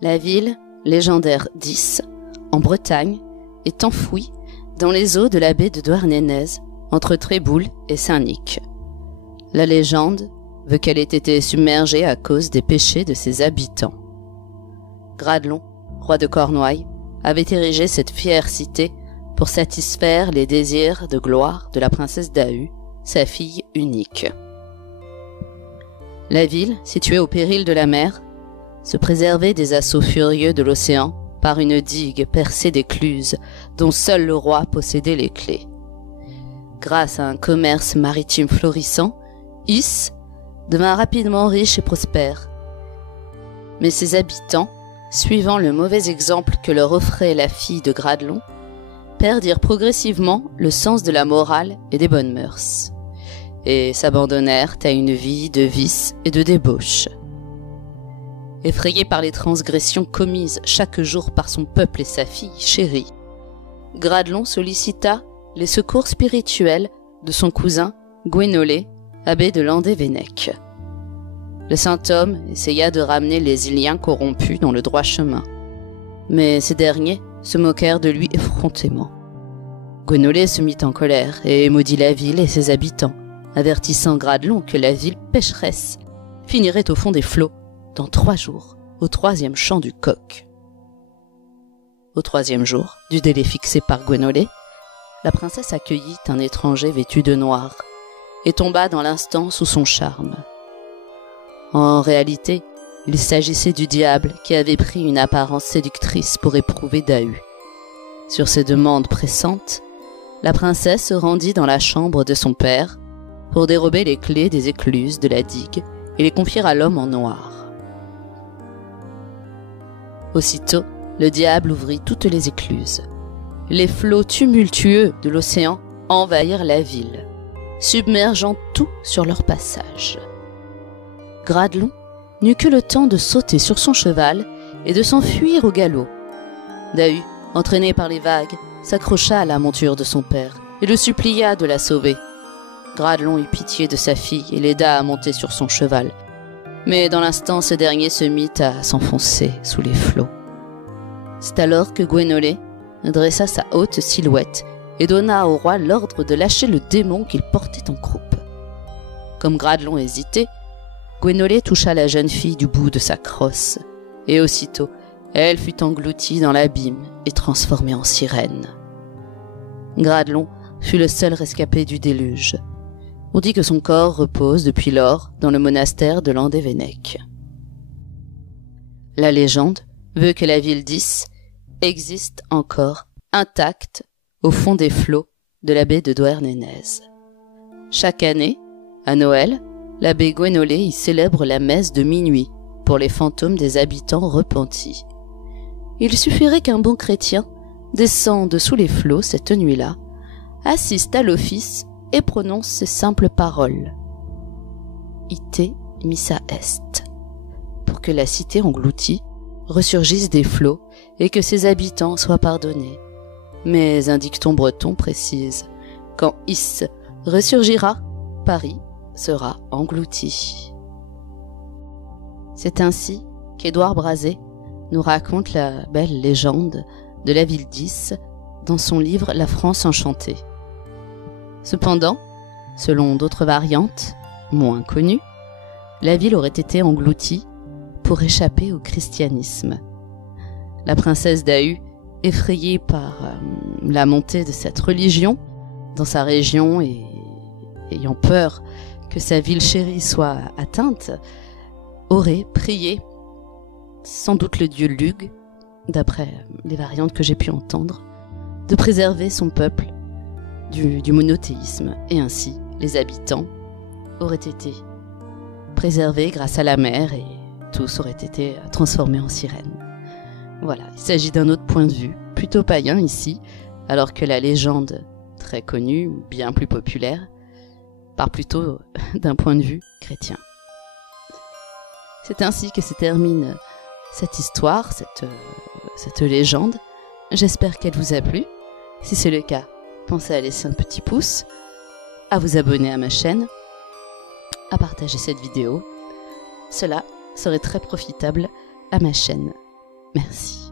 La ville, légendaire d'Is, en Bretagne, est enfouie dans les eaux de la baie de Douarnenez, entre Tréboul et Saint-Nic. La légende veut qu'elle ait été submergée à cause des péchés de ses habitants. Gradelon, roi de Cornouailles, avait érigé cette fière cité pour satisfaire les désirs de gloire de la princesse Dahu, sa fille unique. La ville, située au péril de la mer, se préservait des assauts furieux de l'océan par une digue percée d'écluses dont seul le roi possédait les clés. Grâce à un commerce maritime florissant, Is devint rapidement riche et prospère. Mais ses habitants, suivant le mauvais exemple que leur offrait la fille de Gradelon, perdirent progressivement le sens de la morale et des bonnes mœurs, et s'abandonnèrent à une vie de vice et de débauche. Effrayé par les transgressions commises chaque jour par son peuple et sa fille chérie, Gradelon sollicita les secours spirituels de son cousin Gwénolé, abbé de Landévennec. Le saint homme essaya de ramener les Iliens corrompus dans le droit chemin, mais ces derniers se moquèrent de lui effrontément. Gwénolé se mit en colère et maudit la ville et ses habitants, avertissant Gradelon que la ville pécheresse finirait au fond des flots dans 3 jours, au 3e chant du coq. Au 3e jour du délai fixé par Gwénolé, la princesse accueillit un étranger vêtu de noir et tomba dans l'instant sous son charme. En réalité, il s'agissait du diable qui avait pris une apparence séductrice pour éprouver Dahu. Sur ses demandes pressantes, la princesse se rendit dans la chambre de son père pour dérober les clés des écluses de la digue et les confier à l'homme en noir. Aussitôt, le diable ouvrit toutes les écluses. Les flots tumultueux de l'océan envahirent la ville, submergeant tout sur leur passage. Gradelon n'eut que le temps de sauter sur son cheval et de s'enfuir au galop. Dahu, entraîné par les vagues, s'accrocha à la monture de son père et le supplia de la sauver. Gradelon eut pitié de sa fille et l'aida à monter sur son cheval. Mais dans l'instant, ce dernier se mit à s'enfoncer sous les flots. C'est alors que Gwénolé dressa sa haute silhouette et donna au roi l'ordre de lâcher le démon qu'il portait en croupe. Comme Gradelon hésitait, Gwénolé toucha la jeune fille du bout de sa crosse, et aussitôt, elle fut engloutie dans l'abîme et transformée en sirène. Gradelon fut le seul rescapé du déluge. On dit que son corps repose depuis lors dans le monastère de Landévennec. La légende veut que la ville d'Is existe encore intacte au fond des flots de la baie de Douarnenez. Chaque année, à Noël, l'abbé Gwénolé y célèbre la messe de minuit pour les fantômes des habitants repentis. Il suffirait qu'un bon chrétien descende sous les flots cette nuit-là, assiste à l'office et prononce ces simples paroles. Ite missa est, pour que la cité engloutie ressurgisse des flots et que ses habitants soient pardonnés. Mais un dicton breton précise, quand Is ressurgira, Paris sera englouti. C'est ainsi qu'Édouard Brazé nous raconte la belle légende de la ville d'Is dans son livre La France enchantée. Cependant, selon d'autres variantes, moins connues, la ville aurait été engloutie pour échapper au christianisme. La princesse Dahu, effrayée par la montée de cette religion dans sa région et ayant peur que sa ville chérie soit atteinte, aurait prié sans doute le dieu Lugh, d'après les variantes que j'ai pu entendre, de préserver son peuple du monothéisme, et ainsi les habitants auraient été préservés grâce à la mer et tous auraient été transformés en sirènes. Voilà, il s'agit d'un autre point de vue, plutôt païen ici, alors que la légende, très connue, bien plus populaire, part plutôt d'un point de vue chrétien. C'est ainsi que se termine cette histoire, cette légende. J'espère qu'elle vous a plu. Si c'est le cas, pensez à laisser un petit pouce, à vous abonner à ma chaîne, à partager cette vidéo. Cela serait très profitable à ma chaîne. Merci.